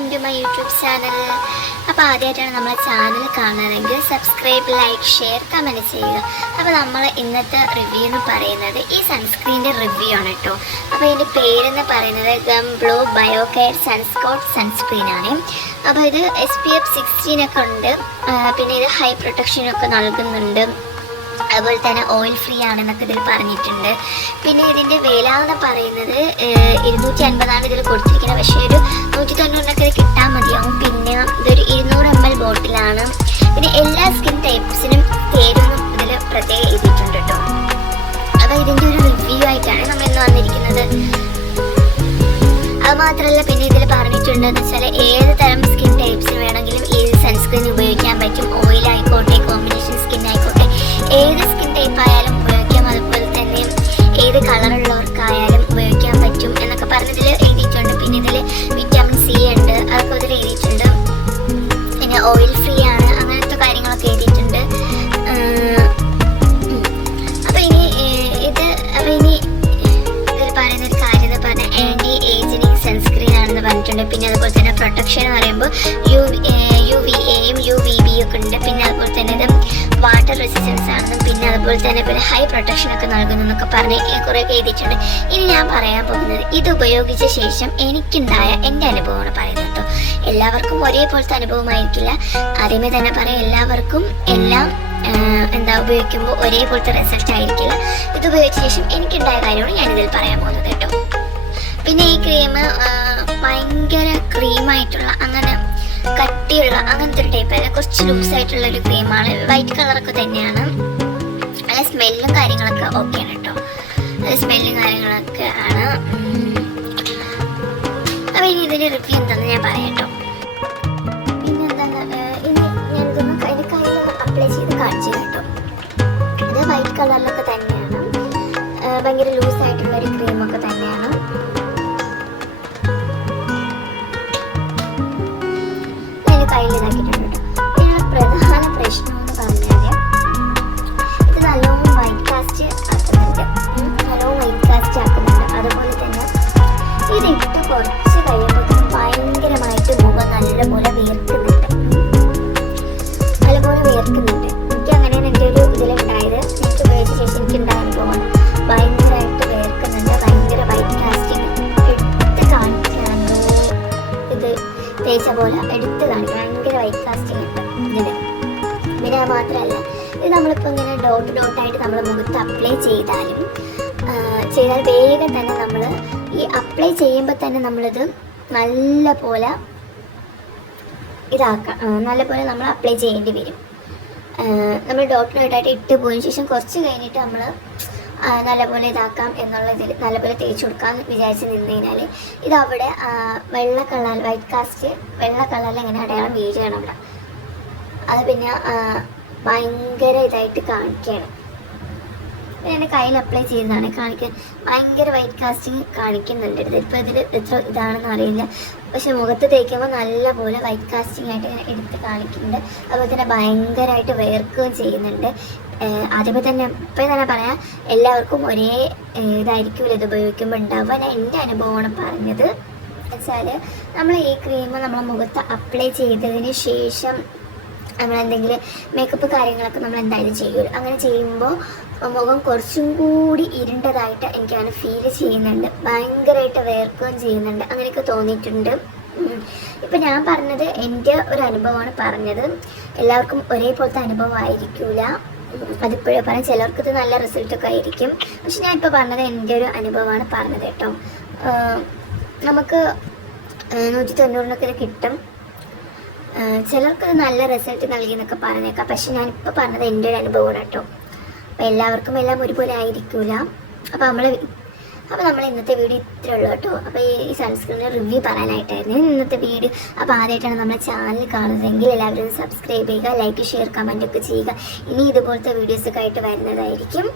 Welcome to my YouTube channel. അപ്പോൾ ആദ്യമായിട്ടാണ് നമ്മളെ ചാനൽ കാണുന്നതെങ്കിൽ സബ്സ്ക്രൈബ്, ലൈക്ക്, ഷെയർ, കമൻറ്റ് ചെയ്യുക. അപ്പോൾ നമ്മൾ ഇന്നത്തെ റിവ്യൂ എന്ന് പറയുന്നത് ഈ സൺസ്ക്രീനിൻ്റെ റിവ്യൂ ആണ് കേട്ടോ. അപ്പോൾ ഇതിൻ്റെ പേരെന്ന് പറയുന്നത് ഗംബ്ലോ ബയോകെയർ സൺസ്കോട്ട് സൺസ്ക്രീനാണ്. അപ്പോൾ ഇത് SPF 16 ഒക്കെ ഉണ്ട്. പിന്നെ ഇത് ഹൈ പ്രൊട്ടക്ഷനൊക്കെ നൽകുന്നുണ്ട്. അതുപോലെ തന്നെ ഓയിൽ ഫ്രീ ആണെന്നൊക്കെ ഇതിൽ പറഞ്ഞിട്ടുണ്ട്. പിന്നെ ഇതിൻ്റെ വില എന്ന് പറയുന്നത് 250 ഇതിൽ കൊടുത്തിരിക്കുന്നത്. പക്ഷേ ഒരു 190 ഇത് കിട്ടാൻ മതിയാവും. പിന്നെ ഇതൊരു 200 ml ബോട്ടിലാണ്. പിന്നെ എല്ലാ സ്കിൻ ടൈപ്സിനും ചേരുന്നും ഇതിൽ പ്രത്യേകം എഴുതിയിട്ടുണ്ട് കേട്ടോ. അപ്പോൾ ഇതിൻ്റെ ഒരു റിവ്യൂ ആയിട്ടാണ് നമ്മൾ ഇന്ന് വന്നിരിക്കുന്നത്. അത് മാത്രമല്ല, പിന്നെ ഇതിൽ പറഞ്ഞിട്ടുണ്ടെന്ന് വെച്ചാൽ ഏത് തരം സ്കിൻ ടൈപ്സിന് വേണമെങ്കിലും ഈ സൺസ്ക്രീൻ ഉപയോഗിക്കാൻ പറ്റും. ഓയിൽ ആയിക്കോട്ടെ, കോമ്പിനേഷൻ സ്കിൻ ആയിക്കോട്ടെ, ഏത് സ്കിൻ ടൈപ്പ് ആയാലും ഉപയോഗിക്കാം. അതുപോലെ തന്നെ ഏത് കളറുള്ളവർക്കായാലും ഉപയോഗിക്കാൻ പറ്റും എന്നൊക്കെ പറഞ്ഞതിൽ എഴുതിയിട്ടുണ്ട്. പിന്നെ ഇതിൽ വിറ്റാമിൻ C ഉണ്ട്, അതൊക്കെ ഇതിൽ എഴുതിയിട്ടുണ്ട്. പിന്നെ ഓയിൽ ഫ്രീ ആണ്, അങ്ങനത്തെ കാര്യങ്ങളൊക്കെ എഴുതിയിട്ടുണ്ട്. അപ്പോൾ ഇനി ഇതിൽ പറയുന്നൊരു കാര്യം എന്ന് പറഞ്ഞാൽ ആൻറ്റി ഏജിനിങ് സൺസ്ക്രീൻ ആണെന്ന് പറഞ്ഞിട്ടുണ്ട്. പിന്നെ അതുപോലെ തന്നെ പ്രൊട്ടക്ഷൻ എന്ന് പറയുമ്പോൾ UVAയും UVBയും ഒക്കെ ഉണ്ട്. പിന്നെ അതുപോലെ തന്നെ ഇത് വാട്ടർ റെസിസ്റ്റൻസ് ആണെന്നും പിന്നെ അതുപോലെ തന്നെ പിന്നെ ഹൈ പ്രൊട്ടക്ഷൻ ഒക്കെ നൽകുന്നു എന്നൊക്കെ പറഞ്ഞ് കുറേയൊക്കെ എഴുതിയിട്ടുണ്ട്. ഇനി ഞാൻ പറയാൻ പോകുന്നത് ഇത് ഉപയോഗിച്ച ശേഷം എനിക്കുണ്ടായ എൻ്റെ അനുഭവമാണ് പറയുന്നത് കേട്ടോ. എല്ലാവർക്കും ഒരേപോലത്തെ അനുഭവമായിരിക്കില്ല. ആദ്യമേ തന്നെ പറയാം, എല്ലാവർക്കും എല്ലാം ഉപയോഗിക്കുമ്പോൾ ഒരേപോലത്തെ റിസൾട്ട് ആയിരിക്കില്ല. ഇത് ഉപയോഗിച്ച ശേഷം എനിക്കുണ്ടായ കാര്യമാണ് ഞാനിതിൽ പറയാൻ പോകുന്നത് കേട്ടോ. പിന്നെ ഈ ക്രീം ഭയങ്കര ക്രീമായിട്ടുള്ള, അങ്ങനെ കട്ടിയുള്ള അങ്ങനത്തെ ഒരു ടൈപ്പ് അല്ല, കുറച്ച് ലൂസ് ആയിട്ടുള്ള ഒരു ക്രീമാണ്. വൈറ്റ് കളറൊക്കെ തന്നെയാണ്. നല്ല സ്മെല്ലും കാര്യങ്ങളൊക്കെ ഓക്കെയാണ് കേട്ടോ. നല്ല സ്മെല്ലും കാര്യങ്ങളൊക്കെ ആണ്. അപ്പോൾ ഇനി ഇതിൻ്റെ റിവ്യൂ എന്താണെന്ന് ഞാൻ പറയാം കേട്ടോ. പിന്നെ ഇനി ഞാനിതൊന്ന് അതിൻ്റെ കയ്യിലൊന്ന് അപ്ലൈ ചെയ്ത് കാണിച്ചു കേട്ടോ. ഇത് വൈറ്റ് കളറിലൊക്കെ തന്നെയാണ്. ഭയങ്കര ലൂസായിട്ടുള്ള ഒരു ക്രീമൊക്കെ തന്നെയാണ്. കയ്യിൽ ഇതാക്കിയിട്ടുണ്ട്. ഇതിനുള്ള പ്രധാന പ്രശ്നം എന്ന് പറഞ്ഞാൽ ഇത് നല്ലോണം വൈറ്റ് കാസ്റ്റ് ആക്കുന്നുണ്ട്. അതുപോലെ തന്നെ ഇതിട്ട് കുറച്ച് കഴിയുമ്പോൾ ഭയങ്കരമായിട്ട് മുഖം നല്ലപോലെ വിയർക്കുന്നുണ്ട്. എനിക്ക് അങ്ങനെയാണ് എൻ്റെ ഒരു ഇതിലുണ്ടായത്. എനിക്ക് ഉപയോഗിച്ച ശേഷം എനിക്കുണ്ടായ അനുഭവമാണ്. ഭയങ്കരമായിട്ട് വിയർക്കുന്നുണ്ട്. ഭയങ്കര വൈറ്റ് കാസ്റ്റിങ് എടുത്ത് കാണിക്കാനോ ഇത് തേച്ച പോലെ എടുത്ത് കാണിക്കും. ഭയങ്കര വൈറ്റ് കാസ്റ്റിംഗ് ഉണ്ട് ഇതിന്. പിന്നെ അത് മാത്രമല്ല, ഇത് നമ്മളിപ്പോൾ ഇങ്ങനെ ഡോട്ടായിട്ട് നമ്മൾ മുഖത്ത് അപ്ലൈ ചെയ്താൽ വേഗം തന്നെ നമ്മൾ ഈ അപ്ലൈ ചെയ്യുമ്പോൾ തന്നെ നമ്മളിത് നല്ലപോലെ നല്ലപോലെ നമ്മൾ അപ്ലൈ ചെയ്യേണ്ടി വരും. നമ്മൾ ഡോട്ടായിട്ട് ഇട്ട് പോയതിന് ശേഷം കുറച്ച് കഴിഞ്ഞിട്ട് നമ്മൾ നല്ലപോലെ ഇതാക്കാം എന്നുള്ള ഇതിൽ നല്ലപോലെ തേച്ച് കൊടുക്കാമെന്ന് വിചാരിച്ച് നിന്ന് കഴിഞ്ഞാൽ ഇതവിടെ വെള്ള കളർ വൈറ്റ് കാസ്റ്റ് വെള്ള കളറിൽ ഇങ്ങനെ അടയാളം വീഴുകയാണ് അവിടെ. അത് പിന്നെ ഭയങ്കര ഇതായിട്ട് കാണിക്കുകയാണ്. ഞാൻ കയ്യിൽ അപ്ലൈ ചെയ്തതാണ് കാണിക്കാൻ. ഭയങ്കര വൈറ്റ് കാസ്റ്റിങ് കാണിക്കുന്നുണ്ട്. ഇതിപ്പോൾ ഇതിൽ എത്ര ഇതാണെന്ന് അറിയില്ല. പക്ഷെ മുഖത്ത് തേക്കുമ്പോൾ നല്ലപോലെ വൈറ്റ് കാസ്റ്റിംഗ് ആയിട്ട് ഇങ്ങനെ എടുത്ത് കാണിക്കുന്നുണ്ട്. അതുപോലെ തന്നെ ഭയങ്കരമായിട്ട് വേർക്കുകയും ചെയ്യുന്നുണ്ട്. ആദ്യമേ തന്നെ ഇപ്പം തന്നെ പറയാം, എല്ലാവർക്കും ഒരേ ഇതായിരിക്കുമല്ലോ ഇത് ഉപയോഗിക്കുമ്പോൾ ഉണ്ടാവുക. ഞാൻ എൻ്റെ അനുഭവമാണ് പറഞ്ഞത്. വെച്ചാൽ നമ്മൾ ഈ ക്രീം നമ്മളെ മുഖത്ത് അപ്ലൈ ചെയ്തതിന് ശേഷം നമ്മളെന്തെങ്കിലും മേക്കപ്പ് കാര്യങ്ങളൊക്കെ നമ്മൾ എന്തായാലും ചെയ്യുമല്ലോ. അങ്ങനെ ചെയ്യുമ്പോൾ മുഖം കുറച്ചും കൂടി ഇരുണ്ടതായിട്ട് എനിക്കങ്ങനെ ഫീൽ ചെയ്യുന്നുണ്ട്. ഭയങ്കരമായിട്ട് വേർക്കുകയും ചെയ്യുന്നുണ്ട്. അങ്ങനെയൊക്കെ തോന്നിയിട്ടുണ്ട്. ഇപ്പം ഞാൻ പറഞ്ഞത് എൻ്റെ ഒരു അനുഭവമാണ് പറഞ്ഞത്. എല്ലാവർക്കും ഒരേപോലത്തെ അനുഭവം ആയിരിക്കില്ല. അതിപ്പോഴേ പറയാം, ചിലർക്ക് ഇത് നല്ല റിസൾട്ടൊക്കെ ആയിരിക്കും. പക്ഷെ ഞാൻ ഇപ്പോൾ പറഞ്ഞത് എൻ്റെ ഒരു അനുഭവമാണ് പറഞ്ഞത് കേട്ടോ. നമുക്ക് 190 ഇത് കിട്ടും. ചിലർക്ക് നല്ല റിസൾട്ട് നൽകി എന്നൊക്കെ പറഞ്ഞേക്കാം. പക്ഷെ ഞാനിപ്പോൾ പറഞ്ഞത് എൻ്റെ ഒരു അനുഭവമാണ് കേട്ടോ. അപ്പോൾ എല്ലാവർക്കും എല്ലാം ഒരുപോലെ ആയിരിക്കില്ല. അപ്പോൾ നമ്മൾ ഇന്നത്തെ വീഡിയോ ഇത്രേ ഉള്ളൂ കേട്ടോ. അപ്പോൾ ഈ സൺസ്ക്രീനിൻ്റെ റിവ്യൂ പറയാനായിട്ടായിരുന്നു ഇന്നത്തെ വീഡിയോ. അപ്പോൾ ആദ്യമായിട്ടാണ് നമ്മുടെ ചാനൽ കാണുന്നതെങ്കിൽ എല്ലാവരും സബ്സ്ക്രൈബ് ചെയ്യുക, ലൈക്ക്, ഷെയർ, കമൻറ്റൊക്കെ ചെയ്യുക. ഇനി ഇതുപോലത്തെ വീഡിയോസൊക്കെ ആയിട്ട് വരുന്നതായിരിക്കും.